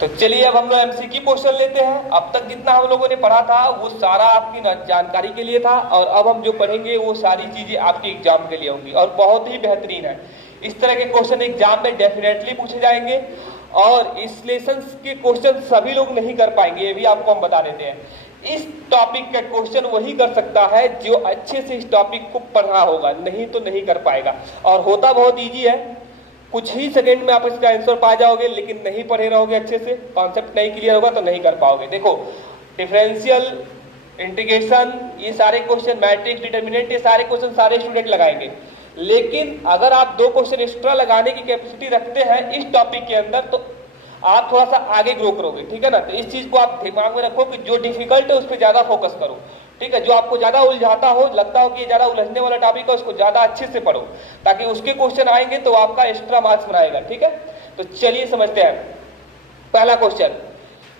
तो चलिए अब हम लोग एमसीक्यू क्वेश्चन लेते हैं। अब तक जितना हम लोगों ने पढ़ा था वो सारा आपकी जानकारी के लिए था, और अब हम जो पढ़ेंगे वो सारी चीजें आपके एग्जाम के लिए होंगी और बहुत ही बेहतरीन है। इस तरह के क्वेश्चन एग्जाम में डेफिनेटली पूछे जाएंगे, और इस लेसन के क्वेश्चन सभी लोग नहीं कर पाएंगे, ये भी आपको हम बता देते हैं। इस टॉपिक का क्वेश्चन वही कर सकता है जो अच्छे से इस टॉपिक को पढ़ा होगा, नहीं तो नहीं कर पाएगा। और होता बहुत ईजी है, कुछ ही सेकंड में आप इसका आंसर पा जाओगे, लेकिन नहीं पढ़े रहोगे अच्छे से, कॉन्सेप्ट नहीं क्लियर होगा तो नहीं कर पाओगे। देखो, डिफरेंशियल, इंटीग्रेशन, ये सारे क्वेश्चन, मैट्रिक्स, डिटर्मिनेंट, ये सारे क्वेश्चन सारे स्टूडेंट लगाएंगे। लेकिन अगर आप 2 क्वेश्चन एक्स्ट्रा लगाने की कैपेसिटी रखते हैं इस टॉपिक के अंदर, तो आप थोड़ा सा आगे ग्रो करोगे, ठीक है ना। तो इस चीज को आप दिमाग में रखो कि जो डिफिकल्ट है उस पर ज्यादा फोकस करो, ठीक है। जो आपको ज्यादा उलझाता हो, लगता हो कि ये ज्यादा उलझने वाला टॉपिक है, उसको ज्यादा अच्छे से पढ़ो, ताकि उसके क्वेश्चन आएंगे तो आपका एक्स्ट्रा मार्क्स बनाएगा, ठीक है। तो चलिए समझते हैं पहला क्वेश्चन।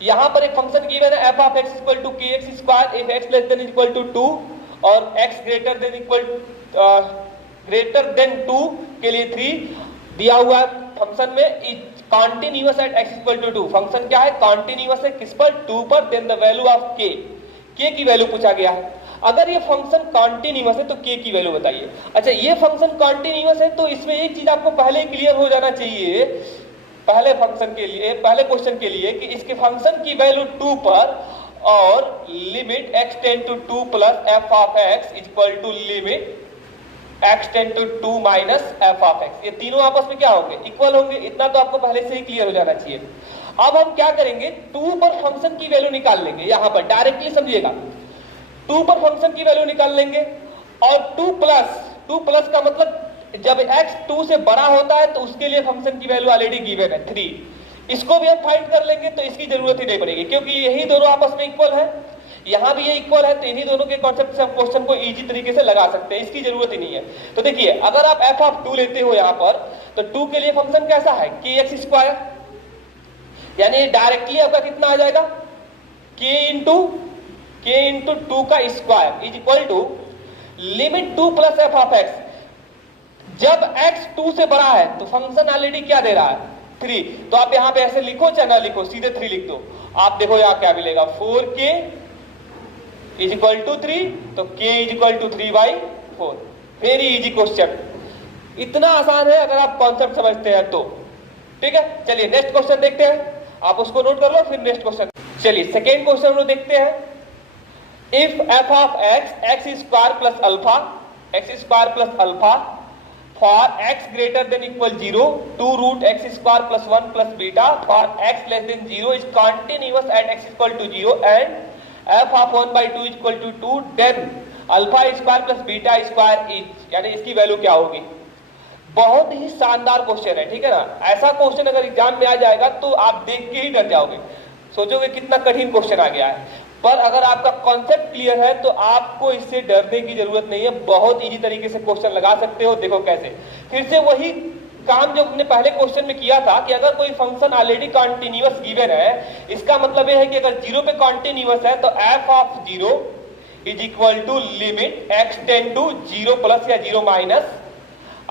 यहां पर एक फंक्शन गिवन है f of x equal to kx square if x less than equal to 2 और x ग्रेटर देन 2 के लिए 3 दिया हुआ है। फंक्शन में continuous at x equal to 2, function क्या है, कॉन्टिन्यूअस है किस पर, 2 पर, then the value of k की वैल्यू पूछा गया है। अगर ये फंक्शन कॉन्टिन्यूअस है तो k की वैल्यू बताइए। अच्छा, ये फंक्शन कॉन्टिन्यूअस है तो इसमें एक चीज आपको पहले क्लियर हो जाना चाहिए, पहले फंक्शन के लिए, पहले क्वेश्चन के लिए, कि इसके फंक्शन की वैल्यू 2 पर और limit x tend to 2 plus f of x equal to limit x tend to 2 minus f of x, ये तीनों आपस में क्या होंगे, इक्वल होंगे। इतना तो आपको पहले से ही क्लियर हो जाना चाहिए। अब हम क्या करेंगे, 2 पर फंक्शन की वैल्यू निकाल लेंगे, यहां पर डायरेक्टली समझिएगा, 2 पर फंक्शन की वैल्यू निकाल लेंगे, और 2 प्लस का मतलब जब x 2 से बड़ा होता है तो उसके लिए फंक्शन की वैल्यू ऑलरेडी गिवन है 3, इसको भी हम फाइंड कर लेंगे, तो इसकी जरूरत ही नहीं पड़ेगी, क्योंकि यही दोनों आपस में इक्वल है, यहां भी ये इक्वल है, तो इन्हीं दोनों के कॉन्सेप्ट से हम क्वेश्चन को इजी तरीके से लगा सकते हैं, इसकी जरूरत ही नहीं है। तो देखिए, अगर आप f ऑफ 2 लेते हो यहां पर, तो 2 के लिए फंक्शन कैसा है, kx स्क्वायर, यानी डायरेक्टली आपका कितना आ जाएगा, k इंटू 2 का square is equal to limit 2 plus f of x। जब x 2 से बड़ा है तो फंक्शन ऑलरेडी क्या दे रहा है, 3, तो आप यहां पे ऐसे लिखो चाहे ना लिखो, सीधे 3 लिख दो। आप देखो यहां क्या मिलेगा, 4k इज इक्वल टू 3, तो k is equal to 3/4। Very easy question, इतना आसान है अगर आप कॉन्सेप्ट समझते हैं तो, ठीक है। चलिए नेक्स्ट क्वेश्चन देखते हैं, आप उसको नोट कर लो, फिर नेक्स्ट क्वेश्चन। चलिए सेकेंड क्वेश्चन हम लोग देखते हैं। If f of x square plus alpha for x greater than equal 0, 2 root x square plus 1 plus beta for x less than 0 is continuous at x equal to 0 and f of 1/2 equal to 2, then alpha square plus beta square is, यानी इसकी value क्या होगी। बहुत ही शानदार question है, ठीक है ना। ऐसा क्वेश्चन अगर एग्जाम में आ जाएगा तो आप देख के ही डर जाओगे, सोचोगे कितना कठिन क्वेश्चन आ गया है। पर अगर आपका कॉन्सेप्ट क्लियर है तो आपको इससे डरने की जरूरत नहीं है, बहुत इजी तरीके से क्वेश्चन लगा सकते हो। देखो कैसे, फिर से वही काम जो हमने पहले क्वेश्चन में किया था, कि अगर कोई फंक्शन ऑलरेडी कॉन्टिन्यूअस गिवन है, इसका मतलब यह है कि अगर 0 पे कॉन्टिन्यूअस है तो f of 0 is equal to limit x tend to 0 plus या 0 minus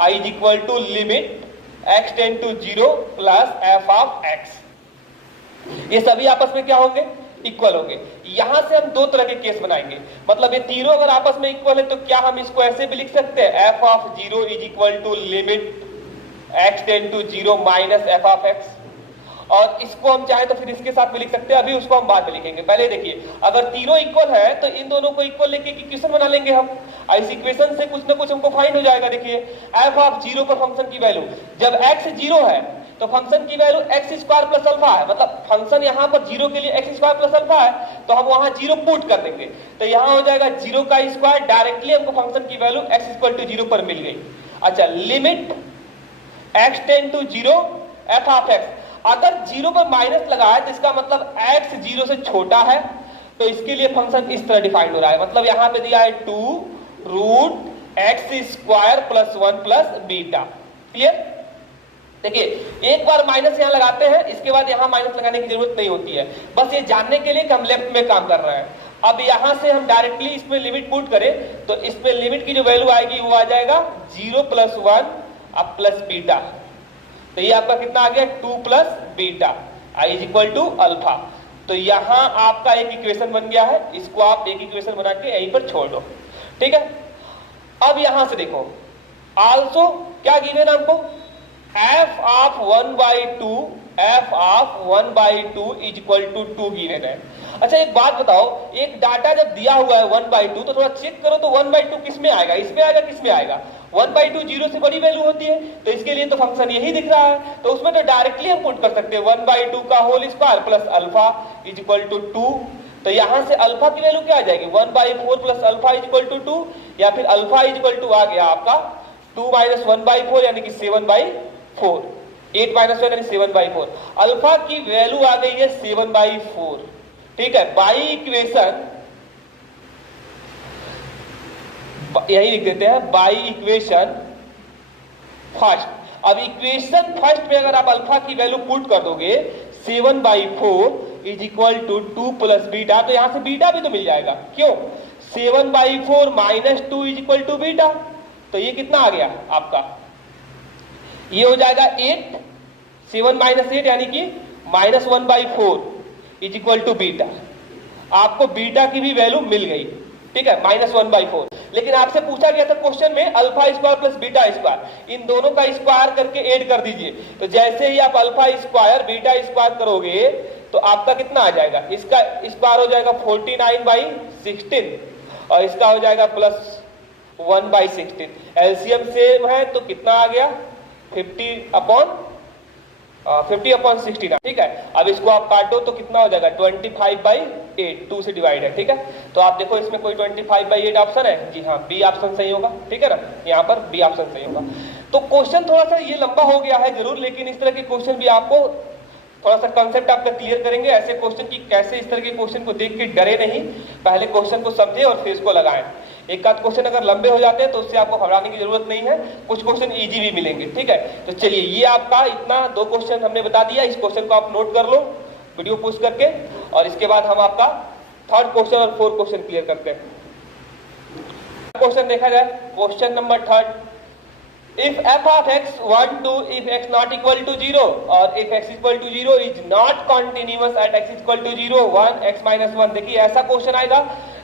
i is equal to limit x tend to 0 plus f of x। ये सभी आपस में क्या होंगे, इक्वल होंगे। यहां से हम 2 तरह के केस बनाएंगे, मतलब ये तीनों अगर आपस में इक्वल है तो क्या हम इसको ऐसे भी लिख सकते हैं, f of 0 is equal to limit x tend to 0 minus f of x, और इसको हम चाहे तो फिर इसके साथ भी लिख सकते हैं, अभी उसको हम बाद में लिखेंगे। पहले देखिए, अगर तीनों इक्वल है तो इन दोनों को इक्वल लेके इक्वेशन बना लेंगे हम, इस इक्वेशन से कुछ ना कुछ हमको फाइंड हो जाएगा। देखिए, f ऑफ 0 पर फंक्शन की वैल्यू, जब x 0 है तो फंक्शन की value x square plus alpha है, मतलब फंक्शन यहाँ पर 0 के लिए x स्क्वायर प्लस अल्फा है, तो हम वहां 0 पुट कर देंगे, तो यहाँ हो जाएगा 0 का स्क्वायर, डायरेक्टली हमको फंक्शन की वैल्यू x इक्वल टू 0 पर मिल गई। अच्छा, limit x tend to 0 f of x, अगर 0 पर माइनस लगा है तो इसका मतलब x 0 से छोटा है, तो इसके लिए फंक्शन इस तरह डिफाइन हो रहा है, मतलब यहाँ पे दिया है 2 root x square plus 1 plus beta. Clear. देखिए, एक बार माइनस यहां लगाते हैं, इसके बाद यहां माइनस लगाने की जरूरत नहीं होती है, बस ये जानने के लिए कि हम लेफ्ट में काम कर रहे हैं। अब यहां से हम डायरेक्टली इसमें लिमिट पुट करें तो इसमें लिमिट की जो वैल्यू आएगी वो आ जाएगा 0 प्लस 1 अब प्लस बीटा, तो ये आपका कितना आ गया 2 plus beta. i is equal to alpha. तो यहां आपका एक इक्वेशन बन गया है, इसको आप एक इक्वेशन बना के यहीं पर छोड़ दो, ठीक है। अब यहां से देखो, आल्सो क्या गिवन है हमको, f of 1/2 f of 1/2 is equal to 2 given है। अच्छा एक बात बताओ, एक डाटा जब दिया हुआ है 1/2 तो थोड़ा चेक करो तो 1/2 किस में आएगा, इसमें आएगा किस में आएगा, 1/2 जीरो से बड़ी वैल्यू होती है, तो इसके लिए तो फंक्शन यही दिख रहा है, तो उसमें तो डायरेक्टली हम पुट कर सकते हैं 1/2 का whole square plus alpha is equal to 2। तो यहां से अल्फा की वैल्यू क्या आ जाएगी, 1/4 plus alpha is equal to 2, या फिर अल्फा इज इक्वल टू आ गया आपका 2 माइनस 1/4 यानी कि 7/4, 8 माइनस 1 यानी 7/4, अल्फा की वैल्यू आ गई है 7/4, ठीक है। बाई इक्वेशन यही लिख देते हैं, बाई इक्वेशन फर्स्ट। अब इक्वेशन फर्स्ट में अगर आप अल्फा की वैल्यू पुट कर दोगे 7/4 is equal to 2 plus beta, तो यहां से बीटा भी तो मिल जाएगा, क्यों, 7/4 minus 2 is equal to beta, तो ये कितना आ गया आपका, ये हो जाएगा 8, 7 माइनस 8 यानी कि minus 1/4 is equal to beta. आपको बीटा की भी वैल्यू मिल गई, ठीक है, माइनस 1/4। लेकिन आपसे पूछा गया था क्वेश्चन में alpha square plus beta square, इन दोनों का स्क्वायर करके ऐड कर दीजिए, तो जैसे ही आप अल्फा स्क्वायर बीटा स्क्वायर करोगे तो आपका कितना आ जाएगा, इसका स्क्वायर हो जाएगा 49/16 और इसका हो जाएगा प्लस 1/16, एलसीएम सेम है तो कितना आ गया 50/16, ठीक है। अब इसको आप काटो तो कितना हो जाएगा 25/8, 2 से डिवाइड है, ठीक है। तो आप देखो इसमें कोई 25/8 ऑप्शन है, जी हाँ बी ऑप्शन सही होगा, ठीक है ना, यहाँ पर बी ऑप्शन सही होगा। तो क्वेश्चन थोड़ा सा ये लंबा हो गया है जरूर, लेकिन इस तरह के क्वेश्चन भी आपको थोड़ा सा कंसेप्ट आपका क्लियर करेंगे, ऐसे क्वेश्चन की कैसे इस तरह के क्वेश्चन को देख के डरे नहीं, पहले क्वेश्चन को समझे और फिर इसको लगाएं। एक आध क्वेश्चन अगर लंबे हो जाते हैं तो उससे आपको घबराने की जरूरत नहीं है, कुछ क्वेश्चन इजी भी मिलेंगे, ठीक है। तो चलिए ये आपका इतना 2 क्वेश्चन हमने बता दिया, इस क्वेश्चन को आप नोट कर लो वीडियो पोस्ट करके, और इसके बाद हम आपका 3rd क्वेश्चन और 4th क्वेश्चन क्लियर करते हैं। क्वेश्चन देखा जाए, question number 3rd, if f of x 1 2 if x not equal to 0 or if x equal to 0 is not continuous at x equal to 0 1 x minus 1। देखिए ऐसा question आएगा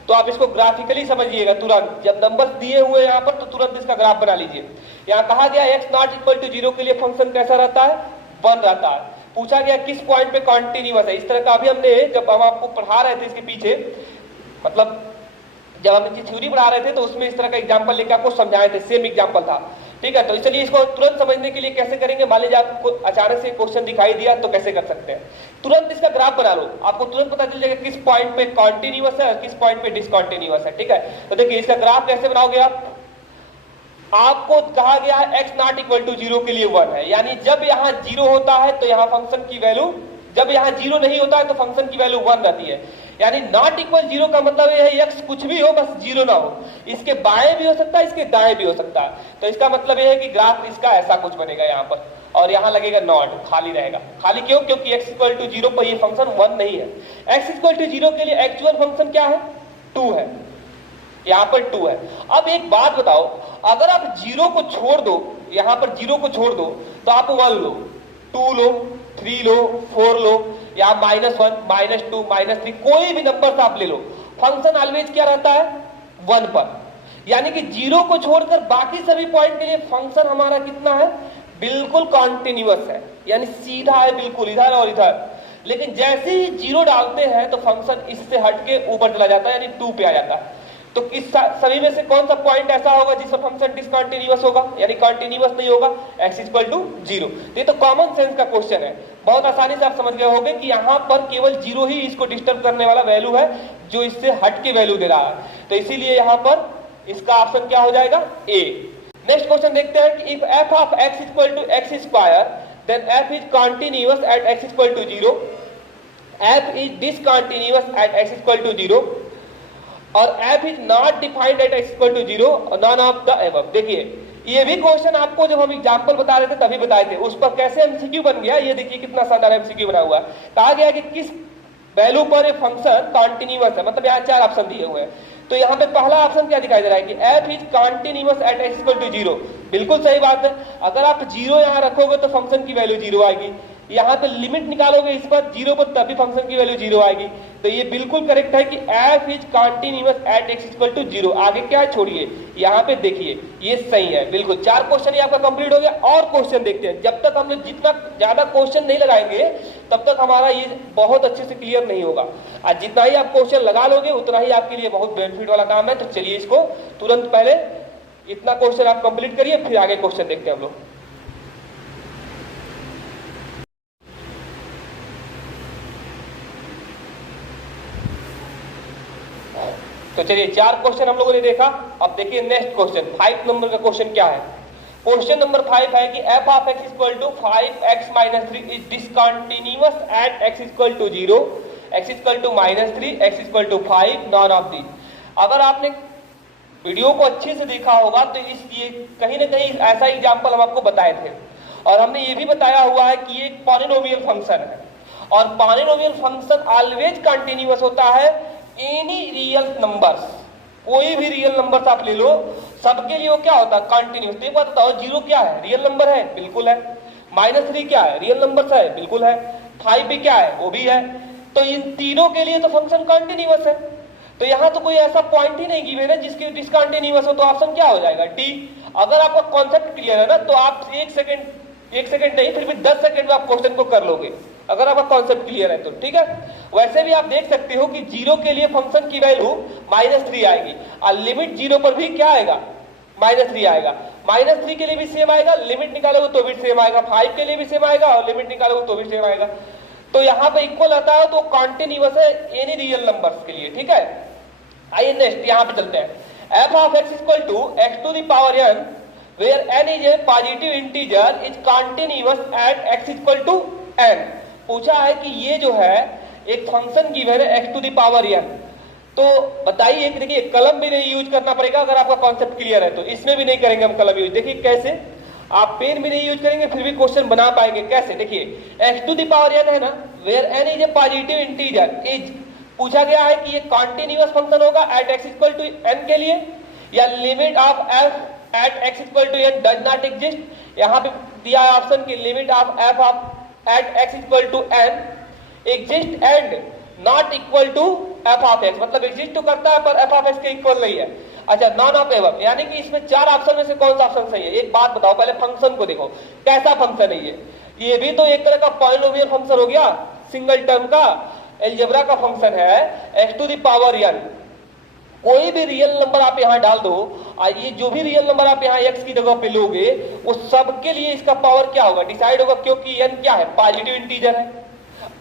तो आप इसको ग्राफिकली समझिएगा तुरंत, जब नंबर्स दिए हुए यहाँ पर तो तुरंत इसका ग्राफ बना लीजिए। यहाँ कहा गया x नॉट इक्वल टू 0 के लिए फंक्शन कैसा रहता है, 1 रहता है। पूछा गया किस पॉइंट पे कॉन्टिन्यूअस है, इस तरह का अभी हमने जब हम आपको पढ़ा रहे थे इसके पीछे, मतलब जब हम थ्योरी पढ़ा रहे थे तो उसमें इस तरह का एग्जांपल लेकर आपको समझाए थे, सेम एग्जांपल था, ठीक है। तो इसलिए इसको तुरंत समझने के लिए कैसे करेंगे, मान लीजिए आपको अचानक से क्वेश्चन दिखाई दिया तो कैसे कर सकते हैं, तुरंत इसका ग्राफ बना लो, आपको तुरंत पता चल जाएगा किस पॉइंट पे कॉन्टिन्यूअस है और किस पॉइंट पे डिसकॉन्टिन्यूअस है, ठीक है। तो देखिए इसका ग्राफ कैसे बनाओगे आप, आपको कहा गया है x नॉट इक्वल टू 0 के लिए 1 है, यानी जब यहाँ 0 होता है तो यहाँ फंक्शन की वैल्यू, जब यहाँ 0 नहीं होता है तो फंक्शन की वैल्यू 1 रहती है, यानी नॉट इक्वल 0 का मतलब ये है x कुछ भी हो बस 0 ना हो, इसके बाएं भी हो सकता है इसके दाएं भी हो सकता है, तो इसका मतलब ये है कि ग्राफ इसका ऐसा कुछ बनेगा यहाँ पर, और यहाँ लगेगा नॉट, खाली रहेगा। खाली क्यों, क्योंकि x इक्वल टू 0 पर ये फंक्शन 1 नहीं है। x इक्वल टू 0 के लिए एक्चुअल फंक्शन क्या है, 2 है, यहाँ पर 2 है। अब एक बात बताओ, अगर आप 0 को छोड़ दो, यहाँ पर 0 को छोड़ दो तो आप 1 लो, 2 लो, 3 लो, 4 लो, या -1, -2, -3 कोई भी नंबर आप ले लो, फंक्शन ऑलवेज क्या रहता है 1 पर, यानी कि 0 को छोड़कर बाकी सभी पॉइंट के लिए फंक्शन हमारा कितना है, बिल्कुल कॉन्टिन्यूअस है, यानी सीधा है बिल्कुल इधर और इधर। लेकिन जैसे ही 0 डालते हैं तो फंक्शन इससे हटके ऊपर चला जाता है, यानी 2 पे आ जाता है। तो इस सभी में से कौन सा पॉइंट ऐसा होगा जिसमें फंक्शन डिसकंटीन्यूअस होगा, यानी कंटीन्यूअस नहीं होगा, x इक्वल टू 0। ये तो कॉमन सेंस का क्वेश्चन है, बहुत आसानी से आप समझ गए होंगे कि यहाँ पर केवल 0 ही इसको डिस्टर्ब करने वाला वैल्यू है जो इससे हट के वैल्यू दे रहा है, तो इसीलिए यहाँ पर इसका ऑप्शन क्या हो जाएगा, ए। नेक्स्ट क्वेश्चन देखते हैं कि if f of x equal to x square then f is continuous at x equal to 0, f is discontinuous at x equal to 0 और f is not defined at x equal to 0, none of the above. देखिए ये भी question आपको जब हम example बता रहे थे तभी बताए थे, उस पर कैसे एमसीक्यू बन गया, ये देखिए कितना शानदार एमसीक्यू बना हुआ है। कहा गया कि किस वैल्यू पर ये फंक्शन कॉन्टिन्यूअस है, मतलब यहाँ 4 ऑप्शन दिए हुए हैं, तो यहाँ पे पहला ऑप्शन क्या दिखाई दे रहा है कि f is continuous at x equal to 0, बिल्कुल सही बात है। अगर आप 0 यहाँ रखोगे तो फंक्शन की वैल्यू 0 आएगी, यहाँ पे लिमिट निकालोगे इस पर जीरो पर, तभी फंक्शन की वैल्यू जीरो आएगी। तो ये बिल्कुल करेक्ट है कि f is continuous at x equal to zero. आगे क्या है छोड़िए, यहाँ पे देखिए ये सही है बिल्कुल। 4 क्वेश्चन ये आपका कंप्लीट हो गया। और क्वेश्चन देखते हैं। जब तक हम लोग जितना ज्यादा क्वेश्चन नहीं लगाएंगे तब तक हमारा ये बहुत अच्छे से क्लियर नहीं होगा। और जितना ही आप क्वेश्चन लगा लोगे उतना ही आपके लिए बहुत बेनिफिट वाला काम है। तो चलिए इसको तुरंत पहले इतना क्वेश्चन आप कंप्लीट करिए, फिर आगे क्वेश्चन देखते हैं हम लोग। तो चलिए 4 क्वेश्चन हम लोगों ने देखा। अब देखिए नेक्स्ट क्वेश्चन 5 नंबर का क्वेश्चन क्या है। क्वेश्चन नंबर 5 है कि f of x equal to 5x minus 3 is discontinuous at x equal to 0, x equal to minus 3, x equal to 5, none of the. अगर आपने वीडियो को अच्छे से देखा होगा तो इसलिए कहीं ना कहीं ऐसा एग्जाम्पल हम आपको बताए थे, और हमने ये भी बताया हुआ है कि ये एक पॉलिनोमियल फंक्शन है, और पॉलिनोमियल फंक्शन ऑलवेज कंटिन्यूअस होता है एनी रियल नंबर्स। कोई भी रियल नंबर्स आप ले लो, सबके लिए वो क्या होता है कंटिन्यूअस। तो एक बात बताओ, 0 क्या है, रियल नंबर है, बिल्कुल है। -3 क्या है, रियल नंबर है, बिल्कुल है। 5 भी क्या है, वो भी है। तो इन तीनों के लिए तो फंक्शन कंटिन्यूअस है। तो यहाँ तो कोई ऐसा पॉइंट ही नहीं गिवन है जिसके डिसकंटिन्यूअस हो, तो ऑप्शन क्या हो जाएगा, डी। अगर आपका कॉन्सेप्ट क्लियर है ना तो आप एक सेकंड नहीं फिर भी 10 सेकंड में आप क्वेश्चन को कर लोगे, अगर आपका कॉन्सेप्ट क्लियर है तो, ठीक है। वैसे भी आप देख सकते हो कि 0 के लिए फंक्शन की वैल्यू -3 आएगी, और लिमिट 0 पर भी क्या आएगा, -3 आएगा। -3 के लिए भी सेम आएगा, लिमिट निकालोगे तो भी सेम आएगा। 5 के लिए भी सेम आएगा, और लिमिट निकालोगे तो भी सेम आएगा। तो यहाँ पे इक्वल आता है तो कॉन्टिन्यूअस है एनी रियल नंबर्स के लिए, ठीक है। आइए नेक्स्ट यहाँ पे चलते हैं। f of x equal to x to the power n where n is a positive integer is continuous at x equal to n। पूछा है कि ये जो है एक फंक्शन गिवन है x to the power n। तो बताइए कि देखिए कलम भी नहीं यूज करना पड़ेगा अगर आपका कॉन्सेप्ट क्लियर है तो। इसमें भी नहीं करेंगे हम कलम यूज। देखिए कैसे, आप पेन भी नहीं यूज करेंगे फिर भी क्वेश्चन बना पाएंगे। कैसे, देखिए x to the power n है ना, where n is a positive integer is. पूछा गया है कि ये कॉन्टिन्यूअस फंक्शन होगा at x equal to n के लिए, या limit of f at x equal to n does not exist. यहाँ पे दिया है ऑप्शन की limit of f of at x equal to n exist and not equal to f of x। मतलब exist तो करता है पर f ऑफ x के इक्वल नहीं है। अच्छा, नॉन ऑफ एवर, यानी कि इसमें 4 ऑप्शन में से कौन सा ऑप्शन सही है। एक बात बताओ, पहले फंक्शन को देखो कैसा फंक्शन है ये भी तो एक तरह का पॉलिनोमियल फंक्शन हो गया, सिंगल टर्म का अलजेब्रा का फंक्शन है x to the power n। कोई भी रियल नंबर आप यहां डाल दो, और ये जो भी रियल नंबर आप यहाँ x की जगह पे लोगे वो सबके लिए इसका पावर क्या होगा, डिसाइड होगा, क्योंकि n क्या है, पॉजिटिव इंटीजर है।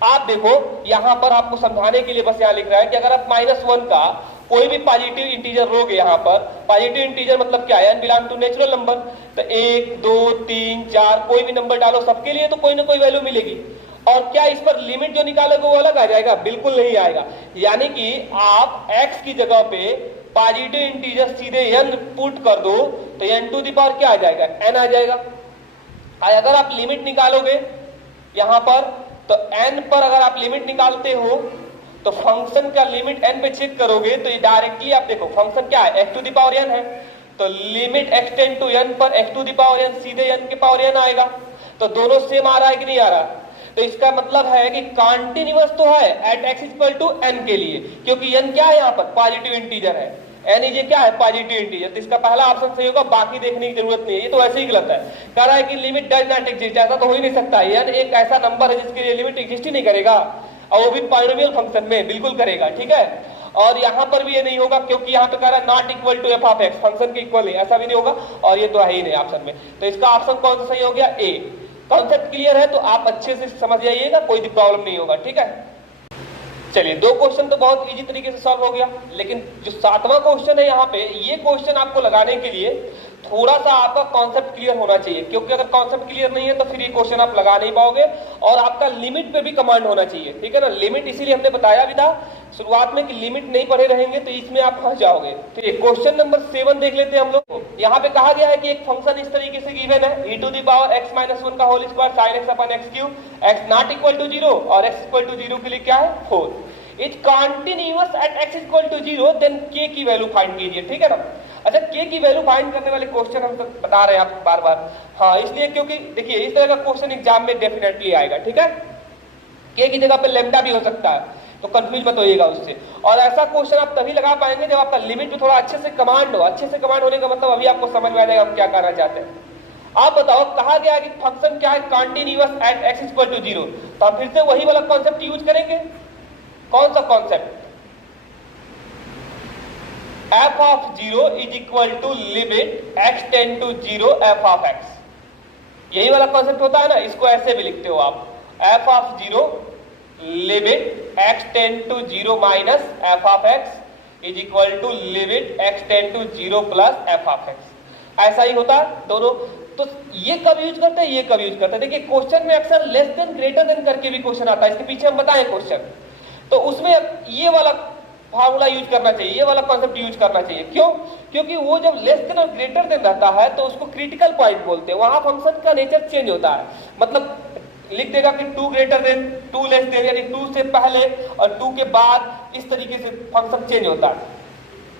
आप देखो यहां पर आपको समझाने के लिए बस यहाँ लिख रहा है कि अगर आप -1 का कोई भी पॉजिटिव इंटीजर लोगे, यहाँ पर पॉजिटिव इंटीजर मतलब क्या है, n belong to natural number. तो 1 2 3 4 कोई भी नंबर डालो, सबके लिए तो कोई ना कोई वैल्यू मिलेगी। और क्या इस पर लिमिट जो निकालोगे वो अलग आ जाएगा, बिल्कुल नहीं आएगा। यानी कि आप x की जगह पे पॉजिटिव इंटीजर सीधे n पुट कर दो तो n टू द पावर क्या आ जाएगा, n आ जाएगा। अगर आप लिमिट निकालोगे यहां पर तो n पर अगर आप लिमिट निकालते हो तो फंक्शन का लिमिट n पे चेक करोगे तो ये डायरेक्टली आप देखो फंक्शन क्या है, x to the power n है, तो limit x tend to n पर x to the power n सीधे n के पावर n आएगा। तो दोनों सेम आ रहा है कि नहीं आ रहा। तो इसका मतलब है कि कॉन्टिन्यूअस तो है at x equal to n के लिए, क्योंकि n क्या है यहाँ पर पॉजिटिव इंटीजर है, n इज क्या है पॉजिटिव इंटीजर। तो इसका पहला ऑप्शन सही होगा, बाकी देखने की जरूरत नहीं है, ये तो ऐसे ही गलत है। कह रहा है कि लिमिट डज नॉट एग्जिस्ट, ऐसा तो हो ही नहीं सकता। n एक ऐसा नंबर है जिसके लिए लिमिट एग्जिस्ट ही नहीं करेगा, और वो भी पॉलिनोमियल फंक्शन में बिल्कुल करेगा, ठीक है। और यहाँ पर भी ये नहीं होगा क्योंकि यहाँ पे कह रहा है not equal to f of x, function के इक्वल नहीं, ऐसा भी नहीं होगा, और ये तो है ही नहीं ऑप्शन में। तो इसका ऑप्शन कौन सा सही हो गया, ए। कॉन्सेप्ट क्लियर है तो आप अच्छे से समझ जाइएगा, कोई भी प्रॉब्लम नहीं होगा, ठीक है। चलिए 2 क्वेश्चन तो बहुत इजी तरीके से सॉल्व हो गया, लेकिन जो 7वां क्वेश्चन है यहाँ पे, ये क्वेश्चन आपको लगाने के लिए थोड़ा सा आपका कॉन्सेप्ट क्लियर होना चाहिए, क्योंकि अगर कॉन्सेप्ट क्लियर नहीं है तो फिर ये क्वेश्चन आप लगा नहीं पाओगे, और आपका लिमिट पे भी कमांड होना चाहिए, ठीक है ना। लिमिट इसीलिए हमने बताया भी था शुरुआत में कि लिमिट नहीं पढ़े रहेंगे तो इसमें आप फंस जाओगे। ठीक, क्वेश्चन नंबर 7 देख लेते हैं हम लोग। यहाँ पे कहा गया है कि एक फंक्शन इस तरीके से गिवन है, e to the power x minus 1 का whole square sin x upon x cube, x not equal to 0 और x इक्वल टू 0 के लिए क्या है 4। It continuous at x equal to 0, then k की वैल्यू फाइंड कीजिए, ठीक है ना। अच्छा के की वैल्यू फाइंड करने वाले क्वेश्चन हम सब बता रहे हैं आपको बार बार, हाँ इसलिए क्योंकि देखिए इस तरह का क्वेश्चन एग्जाम में डेफिनेटली आएगा, ठीक है। के की जगह पे लैम्डा भी हो सकता है, तो कंफ्यूज मत होइएगा उससे। और ऐसा क्वेश्चन आप तभी लगा पाएंगे जब आपका लिमिट में थोड़ा अच्छे से कमांड हो। अच्छे से कमांड होने का मतलब अभी आपको समझ में आ जाएगा हम क्या करना चाहते हैं। आप बताओ कहा गया कि फंक्शन क्या है, continuous at x equal to 0, तो हम फिर से वही वाला कॉन्सेप्ट यूज करेंगे। कौन सा concept? f of 0 is equal to limit x tend to 0 f of x, यही वाला कॉन्सेप्ट होता है ना। इसको ऐसे भी लिखते हो आप, f of 0 limit x tend to 0 minus f of x is equal to limit x tend to 0 plus f of x, ऐसा ही होता है दोनों। तो ये कब यूज करते हैं, ये कब यूज करते हैं? देखिए क्वेश्चन में अक्सर लेस देन ग्रेटर देन करके भी क्वेश्चन आता है, इसके पीछे हम बताएं क्वेश्चन, तो उसमें ये वाला फार्मूला यूज करना चाहिए, ये वाला कॉन्सेप्ट यूज करना चाहिए। क्यों? क्योंकि वो जब लेस देन और ग्रेटर देन रहता है तो उसको क्रिटिकल पॉइंट बोलते हैं, वहां फंक्शन का नेचर चेंज होता है। मतलब लिख देगा कि 2 ग्रेटर देन 2 लेस देन, यानी 2 से पहले और 2 के बाद, इस तरीके से फंक्शन चेंज होता है,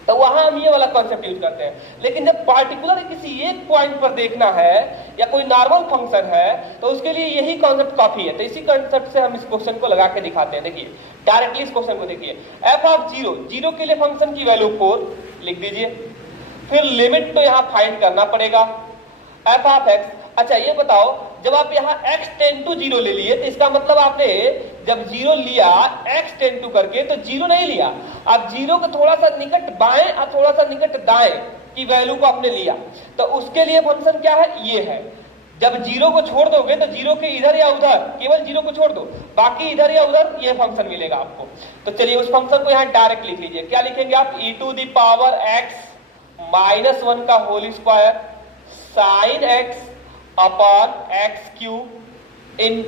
तो वहां हम ये वाला कॉन्सेप्ट यूज करते हैं। लेकिन जब पार्टिकुलर किसी एक पॉइंट पर देखना है या कोई नॉर्मल फंक्शन है तो उसके लिए यही कॉन्सेप्ट काफी है। तो इसी कॉन्सेप्ट से हम इस क्वेश्चन को लगा के दिखाते हैं। देखिए डायरेक्टली इस क्वेश्चन को देखिए, f ऑफ 0, 0 के लिए फंक्शन की वैल्यू 4 लिख दीजिए, फिर लिमिट तो यहाँ फाइंड करना पड़ेगा f ऑफ x। अच्छा ये बताओ, जब आप यहाँ x टेंड टू 0 ले लिए तो इसका मतलब आपने जब 0 लिया x टेंड टू करके तो 0 नहीं लिया, आप 0 का थोड़ा सा निकट बाएं और थोड़ा सा निकट दाएं की वैल्यू को आपने लिया, तो उसके लिए फंक्शन क्या है, ये है। जब 0 को छोड़ दोगे तो 0 के इधर या उधर, केवल 0 को छोड़ दो, बाकी इधर या उधर ये फंक्शन मिलेगा आपको। तो चलिए उस फंक्शन को यहाँ डायरेक्ट लिख लीजिए। क्या लिखेंगे आप? e to the power x minus 1 का whole square sine x upon x cube इन,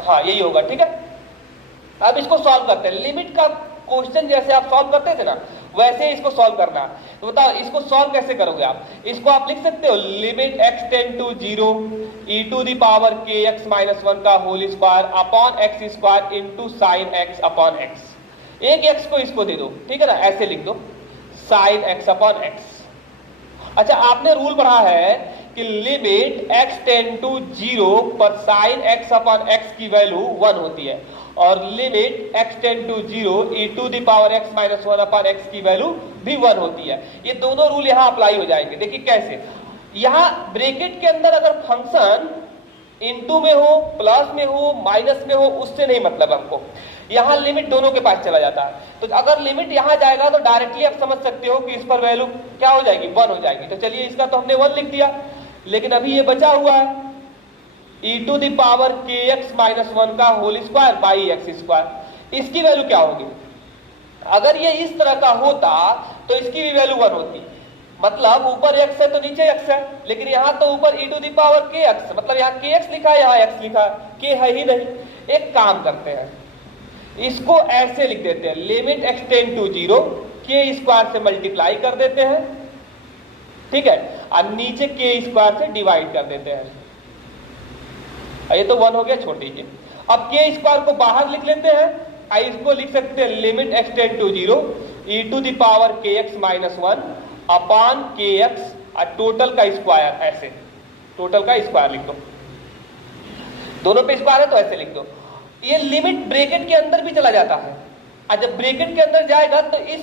हाँ यही होगा, ठीक है। अब इसको सॉल्व करते हैं। लिमिट का क्वेश्चन जैसे आप सॉल्व करते थे ना, वैसे इसको सॉल्व करना। तो बताओ इसको सॉल्व कैसे करोगे आप? इसको आप लिख सकते हो limit x tend to 0 e to the power k x minus 1 का whole square upon x square into sine x upon x। एक x को इसको दे दो, ठीक है ना, ऐसे लिख दो साइन x अपॉन x। अच्छा आपने रूल पढ़ा है कि लिमिट x टेंड टू 0 पर साइन x अपॉन x की वैल्यू 1 होती है, और limit x tend to 0 e to the power x minus 1 upon x की वैल्यू भी 1 होती है। ये दोनों रूल यहाँ अप्लाई हो जाएंगे। देखिए कैसे, यहाँ ब्रैकेट के अंदर अगर फंक्शन इनटू में हो, प्लस में हो, माइनस में हो, उससे नहीं मतलब हमको, यहाँ लिमिट दोनों के पास चला जाता है। तो अगर लिमिट यहाँ जाएगा तो डायरेक्टली आप समझ सकते हो कि इस पर वैल्यू क्या हो जाएगी, 1 हो जाएगी। तो चलिए इसका तो हमने 1 लिख दिया, लेकिन अभी ये बचा हुआ है e to the power kx minus 1 का whole square by x square. इसकी वैल्यू क्या होगी? अगर ये इस तरह का होता तो इसकी भी वैल्यू 1 होती, मतलब ऊपर x है तो नीचे x है, लेकिन यहाँ तो ऊपर e to the power kx, मतलब यहाँ kx लिखा है, यहाँ x लिखा है, k है ही नहीं। एक काम करते हैं, इसको ऐसे लिख देते हैं limit x tend to 0 k square से मल्टीप्लाई कर देते हैं, ठीक है, और नीचे k स्क्वायर से डिवाइड कर देते हैं। ये तो 1 हो गया, छोड़ दीजिए। अब k स्क्वायर को बाहर लिख लेते हैं, इसको लिख सकते हैं limit x tend to 0 e to the power kx minus 1 upon kx और टोटल का स्क्वायर, ऐसे टोटल का स्क्वायर लिख दो, दोनों पे स्क्वायर है तो ऐसे लिख दो। ये लिमिट ब्रैकेट के अंदर भी चला जाता है, और जब ब्रैकेट के अंदर जाएगा तो इस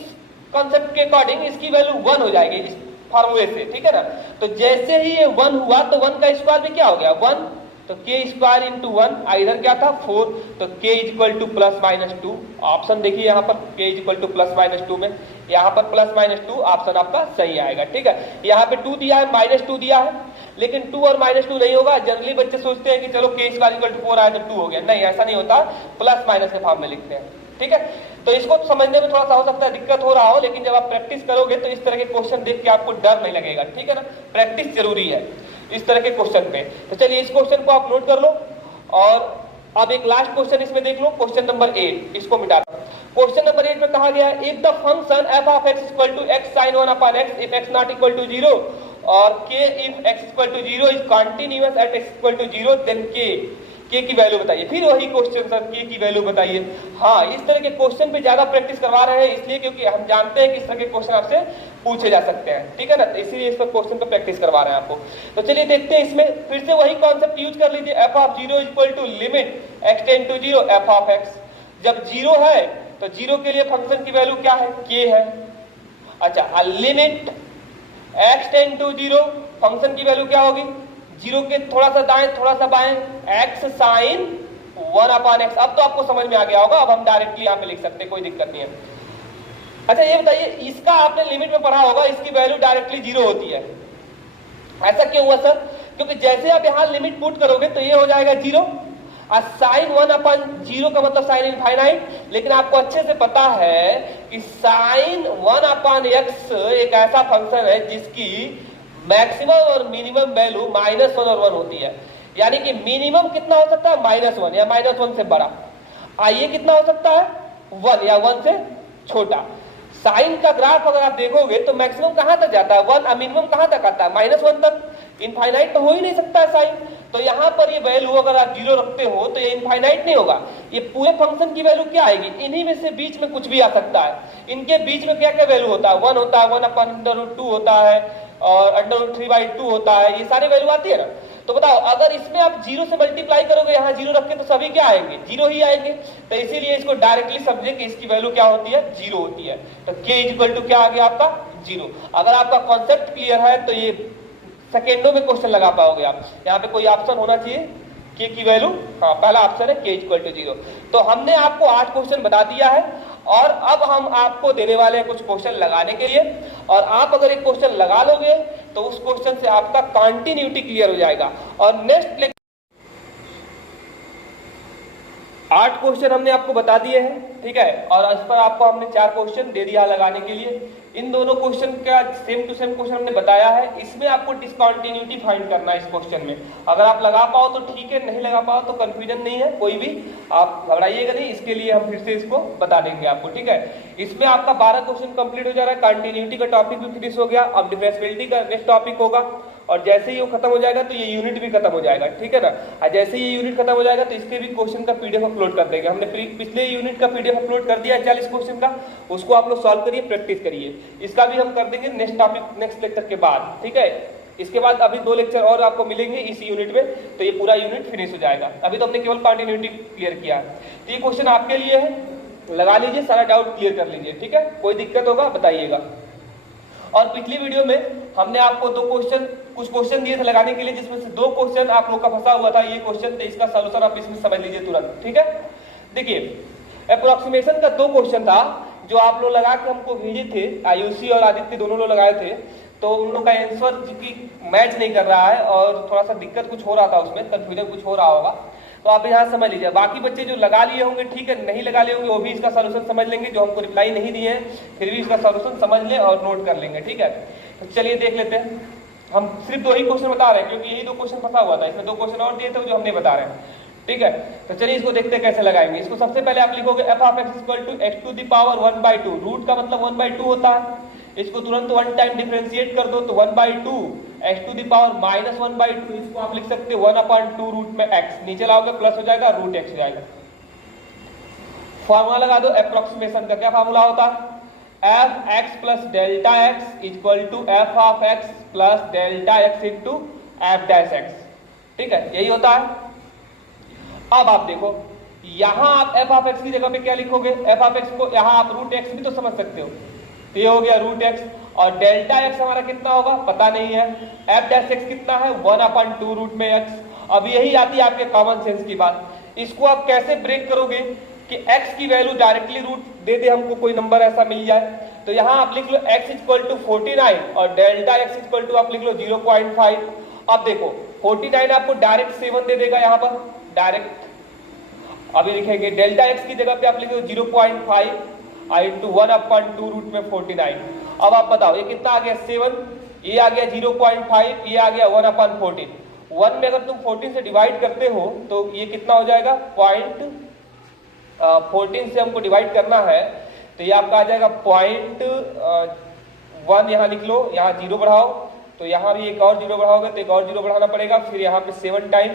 कॉन्सेप्ट के अकॉर्डिंग इसकी वैल्यू 1 हो जाएगी इस फॉर्मूले से, ठीक है ना। तो जैसे ही ये 1 हुआ तो 1 का स्क्वायर भी क्या हो गया, 1, तो k स्क्वायर इंटू 1, इधर क्या था 4, तो k equal two plus minus 2। Option देखिए यहाँ पर k equal two plus minus 2 में, यहाँ पर प्लस माइनस 2 ऑप्शन आपका सही आएगा, ठीक है। यहाँ पे 2 दिया है, माइनस 2 दिया है, लेकिन 2 और माइनस 2 नहीं होगा। जनरली बच्चे सोचते हैं कि चलो k स्क्वायर इक्वल टू 4 आया तो 2 हो गया, नहीं ऐसा नहीं होता, प्लस माइनस के फॉर्म में लिखते हैं, ठीक है। तो इसको समझने में थोड़ा सा हो सकता है दिक्कत हो रहा हो, लेकिन जब आप प्रैक्टिस करोगे तो इस तरह के क्वेश्चन देख के आपको डर नहीं लगेगा, ठीक है ना। प्रैक्टिस जरूरी है इस तरह के क्वेश्चन पे। तो चलिए इस क्वेश्चन को आप नोट कर लो, और अब एक लास्ट क्वेश्चन इसमें देख लो, क्वेश्चन नंबर 8, इसको मिटा दो। क्वेश्चन नंबर 8 में कहा गया है if the function f of x equal to x sin 1 upon x if x not equal to 0 और k if x equal to 0 is continuous at x equal to 0 then k के की value बताइए। फिर वही question sir के की value बताइए। हाँ, इस तरह के क्वेश्चन पे ज्यादा प्रैक्टिस करवा रहे हैं इसलिए क्योंकि हम जानते हैं कि इस तरह के क्वेश्चन आपसे पूछे जा सकते हैं, ठीक है ना, इसीलिए इस पर क्वेश्चन पे प्रैक्टिस करवा रहे हैं आपको। तो चलिए देखते हैं, इसमें फिर से वही कॉन्सेप्ट यूज कर लीजिए, f of zero equal to limit x tend to zero f of x. जब जीरो है तो जीरो के लिए फंक्शन की वैल्यू क्या है, के है। अच्छा, limit x tend to zero, function की वैल्यू क्या होगी, जीरो के थोड़ा सा दाएं थोड़ा सा बाएं, एक्स साइन 1/x। अब तो आपको समझ में आ गया होगा, अब हम डायरेक्टली यहाँ पे लिख सकते हैं, कोई दिक्कत नहीं है। अच्छा ये बताइए, इसका आपने लिमिट में पढ़ा होगा, इसकी वैल्यू डायरेक्टली जीरो होती है। ऐसा क्यों हुआ सर, क्योंकि जैसे आप यहाँ लिमिट पुट करोगे तो ये हो जाएगा जीरो, और साइन 1/0 का मतलब साइन इनफाइनाइट। लेकिन आपको अच्छे से पता है कि साइन 1/x एक ऐसा फंक्शन है जिसकी मैक्सिमम और मिनिमम वैल्यू -1 और 1 होती है। यानी कि मिनिमम कितना हो सकता है, -1 या -1 से बड़ा, ये कितना हो सकता है, 1 या 1 से छोटा। साइन का ग्राफ अगर आप देखोगे तो मैक्सिमम कहां तक जाता है, 1, और मिनिमम कहां तक आता है, -1 तक। इनफाइनाइट तो हो ही नहीं सकता है साइन। तो यहां पर ये वैल्यू अगर आप जीरो रखते हो तो ये इनफाइनाइट नहीं होगा। ये पूरे फंक्शन की वैल्यू क्या आएगी, इन्हीं में से बीच में कुछ भी आ सकता है। इनके बीच में क्या क्या वैल्यू होता है, 1 होता है, 1/√2 होता है, और √3/2 होता है, ये सारी वैल्यू आती है ना। तो बताओ, अगर इसमें आप जीरो से मल्टीप्लाई करोगे, यहाँ जीरो रख के, तो सभी क्या आएंगे, जीरो ही आएंगे। तो इसीलिए इसको डायरेक्टली समझे कि इसकी वैल्यू क्या होती है, जीरो होती है। तो k इक्वल टू क्या आ गया आपका, जीरो। अगर आपका कॉन्सेप्ट क्लियर है तो ये सेकेंडों में क्वेश्चन लगा पाओगे आप। यहाँ पे कोई ऑप्शन होना चाहिए k की वैल्यू, हाँ पहला ऑप्शन है k इक्वल टू जीरो। तो हमने आपको 8 क्वेश्चन बता दिया है, और अब हम आपको देने वाले हैं कुछ क्वेश्चन लगाने के लिए। और आप अगर एक क्वेश्चन लगा लोगे तो उस क्वेश्चन से आपका कंटिन्यूटी क्लियर हो जाएगा। और नेक्स्ट 8 क्वेश्चन हमने आपको बता दिए हैं, ठीक है, और इस पर आपको हमने 4 क्वेश्चन दे दिया लगाने के लिए। इन दोनों क्वेश्चन का सेम टू सेम क्वेश्चन हमने बताया है। इसमें आपको डिसकंटिन्यूटी फाइंड करना है इस क्वेश्चन में। अगर आप लगा पाओ तो ठीक है, नहीं लगा पाओ तो कंफ्यूजन नहीं है कोई भी, आप घबराइएगा नहीं, इसके लिए हम फिर से इसको बता देंगे आपको, ठीक है। इसमें आपका 12 क्वेश्चन कंप्लीट हो जा रहा है, कंटिन्यूटी का टॉपिक भी फिनिश हो गया। अब डिफरेंशिएबिलिटी का नेक्स्ट टॉपिक होगा, और जैसे ही वो खत्म हो जाएगा तो ये यूनिट भी खत्म हो जाएगा, ठीक है ना। और जैसे ही ये यूनिट खत्म हो जाएगा तो इसके भी क्वेश्चन का पीडीएफ अपलोड कर देंगे। हमने पिछले यूनिट का पीडीएफ अपलोड कर दिया है 40 क्वेश्चन का, उसको आप लोग सॉल्व करिए, प्रैक्टिस करिए। इसका भी हम कर देंगे नेक्स्ट टॉपिक, नेक्स्ट लेक्चर के बाद, ठीक है। इसके बाद अभी 2 लेक्चर और आपको मिलेंगे इस यूनिट में, तो ये पूरा यूनिट फिनिश हो जाएगा। अभी तो हमने केवल कंटिन्यूटी क्लियर किया है। तो ये क्वेश्चन आपके लिए है, लगा लीजिए, सारा डाउट क्लियर कर लीजिए, ठीक है। कोई दिक्कत होगा बताइएगा। और पिछली वीडियो में हमने आपको कुछ क्वेश्चन दिए थे लगाने के लिए, जिसमें से 2 क्वेश्चन आप लोग का फंसा हुआ था। ये क्वेश्चन, तो इसका सॉल्यूशन आप इसमें समझ लीजिए तुरंत, ठीक है। देखिए अप्रोक्सीमेशन का 2 क्वेश्चन था जो आप लोग लगा के हमको भेजे थे, आयुषी और आदित्य दोनों लोग लगाए थे। तो उन लोग का आंसर की मैच नहीं कर रहा है, और थोड़ा सा दिक्कत कुछ हो रहा था उसमें, कंफ्यूजन कुछ हो रहा होगा। तो आप यहाँ समझ लीजिए। बाकी बच्चे जो लगा लिए होंगे ठीक है, नहीं लगा लिए होंगे वो भी इसका सॉल्यूशन समझ लेंगे, जो हमको रिप्लाई नहीं दिए हैं फिर भी इसका सॉल्यूशन समझ लें और नोट कर लेंगे, ठीक है। तो चलिए देख लेते हैं। हम सिर्फ 2 ही क्वेश्चन बता रहे हैं क्योंकि यही 2 क्वेश्चन फंसा हुआ था, इसमें 2 क्वेश्चन और दिए थे जो हमने बता रहे हैं, ठीक है। तो चलिए इसको देखते हैं कैसे लगाएंगे। इसको सबसे पहले आप लिखोगे f of x equal to x to the power 1/2, root का मतलब 1/2 होता है। इसको तुरंत 1 टाइम डिफरेंशिएट कर दो तो 1/2 x टू द पावर -1/2, इसको आप लिख सकते हो 1/2 रूट में x, नीचे लाओगे प्लस हो जाएगा, रूट x हो जाएगा। फॉर्मूला लगा दो एप्रोक्सीमेशन का, क्या फॉर्मूला होता है, f x plus delta x equal to f of x plus delta x into f dash x, ठीक है, यही होता है। अब आप देखो, यहां आप एफ ऑफ एक्स की जगह पे क्या लिखोगे, एफ ऑफ एक्स को यहां आप रूट एक्स भी तो समझ सकते हो, तो ये हो गया रूट एक्स, और डेल्टा एक्स हमारा कितना होगा पता नहीं है, एफ डैश एक्स कितना है 1/2 रूट में एक्स। अब यही आती है आपके कॉमन सेंस की बात। इसको आप कैसे ब्रेक करोगे कि x की वैल्यू डायरेक्टली रूट दे दे हमको, कोई नंबर ऐसा मिल जाए, तो यहां आप लिख लो x इक्वल टू 49 और डेल्टा x इक्वल टू आप लिख लो 0.5। अब देखो 49 आपको डायरेक्ट 7 दे देगा यहाँ पर डायरेक्ट। अभी लिखेंगे डेल्टा x की जगह पे आप लिखो 0.5 इंटू 1/2 रूट में 49। अब आप बताओ ये कितना आ गया 7, ये आ गया 0.5, ये आ गया 1/14। 1 में अगर तुम 14 से डिवाइड करते हो तो ये कितना हो जाएगा 14 से हमको डिवाइड करना है, तो ये आपका आ जाएगा 0.1, यहाँ लिख लो, यहाँ 0 बढ़ाओ तो यहाँ भी एक और 0 बढ़ाओगे तो एक और 0 बढ़ाना पड़ेगा, फिर यहाँ पे 7 टाइम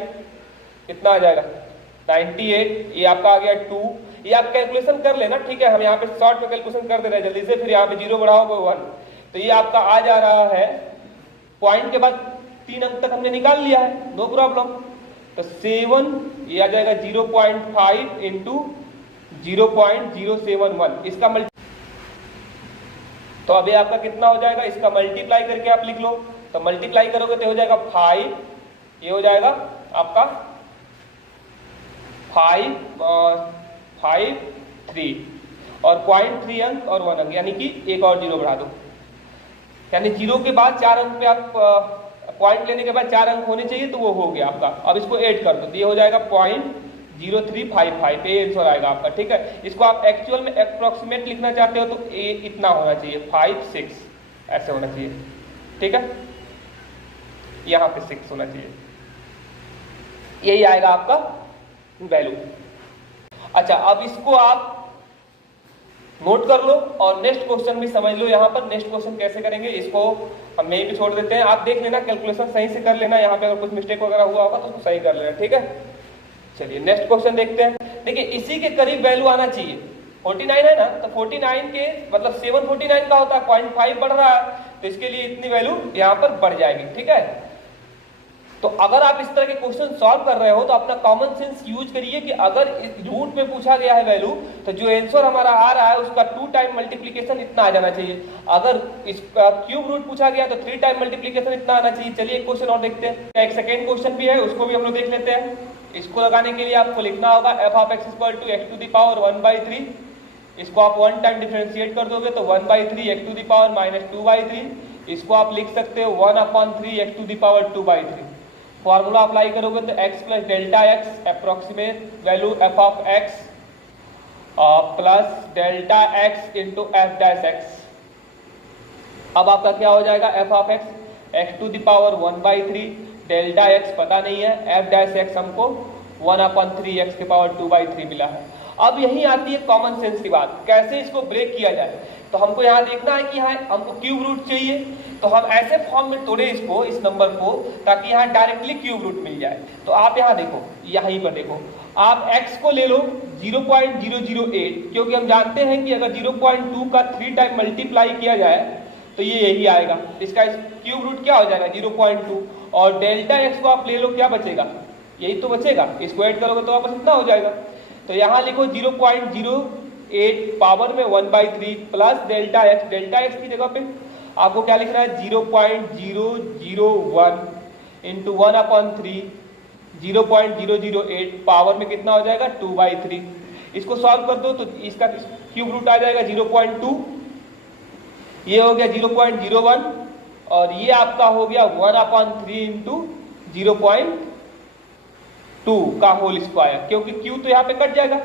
कितना आ जाएगा 98, ये आपका आ गया 2। ये आप कैलकुलेशन कर लेना, ठीक है, हम यहाँ पे शॉर्ट में कैलकुलेशन कर दे रहे हैं जल्दी से, फिर यहाँ पे 0 बढ़ाओगे 1, तो ये आपका आ जा रहा है पॉइंट के बाद 3 अंक तक हमने निकाल लिया है, नो प्रॉब्लम। तो 7 ये आ जाएगा 0.5 इंटू 0.071, इसका तो अभी आपका कितना हो जाएगा, इसका मल्टीप्लाई करके आप लिख लो। तो मल्टीप्लाई करोगे तो हो जाएगा 5, ये हो जाएगा आपका 553 और 0.3 अंक और 1 अंक, यानी कि एक और 0 बढ़ा दो, यानी 0 के बाद 4 अंक पे आप पॉइंट लेने के बाद 4 अंक होने चाहिए, तो वो हो गया आपका। अब इसको ऐड कर दो तो ये हो जाएगा 0.0355, ये आंसर आएगा आपका, ठीक है। इसको आप एक्चुअल में अप्रोक्सीमेट लिखना चाहते हो तो ये इतना होना चाहिए, 5-6 ऐसे होना चाहिए, ठीक है, यहाँ पे 6 होना चाहिए, यही आएगा आपका वैल्यू। अच्छा, अब इसको आप नोट कर लो और नेक्स्ट क्वेश्चन भी समझ लो। यहाँ पर नेक्स्ट क्वेश्चन कैसे करेंगे इसको हम यहीं पे छोड़ देते हैं, आप देख लेना, कैलकुलेशन सही से कर लेना, यहाँ पे अगर कुछ मिस्टेक वगैरह हुआ होगा तो उसको सही कर लेना, ठीक है। चलिए नेक्स्ट क्वेश्चन देखते हैं। देखिए इसी के करीब वैल्यू आना चाहिए, 49 है ना, तो 49 के मतलब 749 का होता है, 0.5 बढ़ रहा है, तो इसके लिए इतनी वैल्यू यहाँ पर बढ़ जाएगी, ठीक है। तो अगर आप इस तरह के क्वेश्चन सॉल्व कर रहे हो तो अपना कॉमन सेंस यूज करिए कि अगर इस रूट में पूछा गया है वैल्यू, तो जो आंसर हमारा आ रहा है उसका 2 टाइम मल्टीप्लीकेशन इतना आ जाना चाहिए। अगर इसका क्यूब रूट पूछा गया तो 3 टाइम मल्टीप्लीकेशन इतना आना चाहिए। चलिए एक क्वेश्चन और देखते हैं, एक सेकेंड क्वेश्चन भी है, उसको भी हम लोग देख लेते हैं। इसको लगाने के लिए आपको लिखना होगा f(x) = x⁻1/3। इसको आप 1 टाइम डिफरेंशिएट कर दोगे तो 1/3 x⁻−2/3। इसको आप लिख सकते हो 1/3 x⁻2/3। फॉर्मूला अप्लाई करोगे तो x + Δx approximate value f(x) plus Δx into f'(x). अब आपका क्या हो जाएगा, f(x) x⁻1/3, Δx पता नहीं है, f'(x) हमको 1/3 x⁻2/3 मिला है। अब यही आती है कॉमन सेंस की बात, कैसे इसको ब्रेक किया जाए। तो हमको यहाँ देखना है कि यहाँ हमको क्यूब रूट चाहिए, तो हम ऐसे फॉर्म में तोड़े इसको, इस नंबर को, ताकि यहाँ डायरेक्टली क्यूब रूट मिल जाए। तो आप यहाँ देखो, यहीं पर देखो, आप x को ले लो 0.008, क्योंकि हम जानते हैं कि अगर 0.2 का 3 टाइम मल्टीप्लाई किया जाए तो ये यही आएगा, इसका क्यूब रूट क्या हो जाएगा 0.2। और Δx को आप ले लो, क्या बचेगा, यही तो बचेगा, इसको ऐड करोगे तो वापस इतना हो जाएगा। तो यहाँ लिखो 0.08 पावर में 1/3 प्लस Δx, Δx की जगह पे आपको क्या लिखना है 0.001 इंटू 1/3 0.008 पावर में कितना हो जाएगा 2/3। इसको सॉल्व कर दो तो इसका क्यूब रूट आ जाएगा 0.2, ये हो गया 0.01 और ये आपका हो गया 1/3 इंटू 0.2 का होल स्क्वायर, क्योंकि क्यू तो यहाँ पे कट जाएगा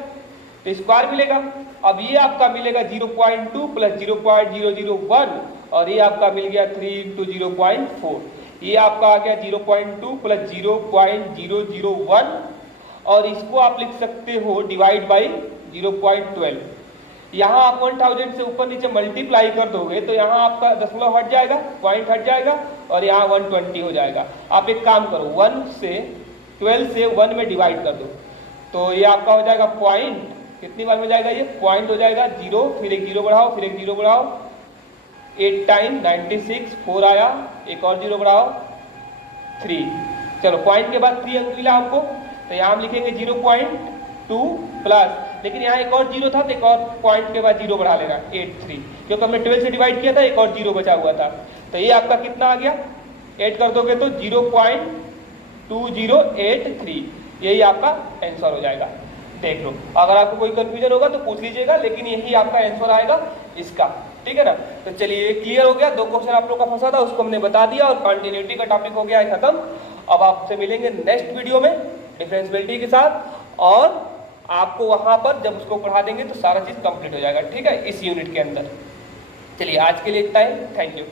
तो स्क्वायर मिलेगा। अब ये आपका मिलेगा 0.2 प्लस 0.001 और ये आपका मिल गया 3 इंटू 0.4, ये आपका आ गया 0.2 प्लस 0.001 और इसको आप लिख सकते हो डिवाइड बाई 0.12। यहाँ आप 1000 से ऊपर नीचे मल्टीप्लाई कर दोगे तो यहाँ आपका दशमलव हट जाएगा, पॉइंट हट जाएगा और यहाँ 120 हो जाएगा। आप एक काम करो, 12 से 1 में डिवाइड कर दो तो ये आपका हो जाएगा पॉइंट, कितनी बार में जाएगा ये पॉइंट हो जाएगा 0, फिर एक 0 बढ़ाओ, फिर एक 0 बढ़ाओ, 8 टाइम 96, 4 आया, एक और 0 बढ़ाओ 3। चलो पॉइंट के बाद 3 अंक मिला आपको, तो यहाँ हम लिखेंगे 0.2 प्लस, लेकिन यहाँ एक और 0 था तो एक और पॉइंट के बाद 0 बढ़ा लेना 83, क्योंकि हमने 12 से डिवाइड किया था, एक और 0 बचा हुआ था। तो ये आपका कितना आ गया, ऐड कर दोगे तो 0.2083, यही आपका आंसर हो जाएगा। देख लो, अगर आपको कोई कंफ्यूजन होगा तो पूछ लीजिएगा, लेकिन यही आपका आंसर आएगा इसका, ठीक है ना। तो चलिए क्लियर हो गया, 2 क्वेश्चन आप लोग का फंसा था उसको हमने बता दिया और कंटिन्यूटी का टॉपिक हो गया है खत्म। अब आपसे मिलेंगे नेक्स्ट वीडियो में डिफरेंशियबिलिटी के साथ और आपको वहां पर जब उसको पढ़ा देंगे तो सारा चीज कंप्लीट हो जाएगा, ठीक है, इस यूनिट के अंदर। चलिए आज के लिए इतना ही, थैंक यू।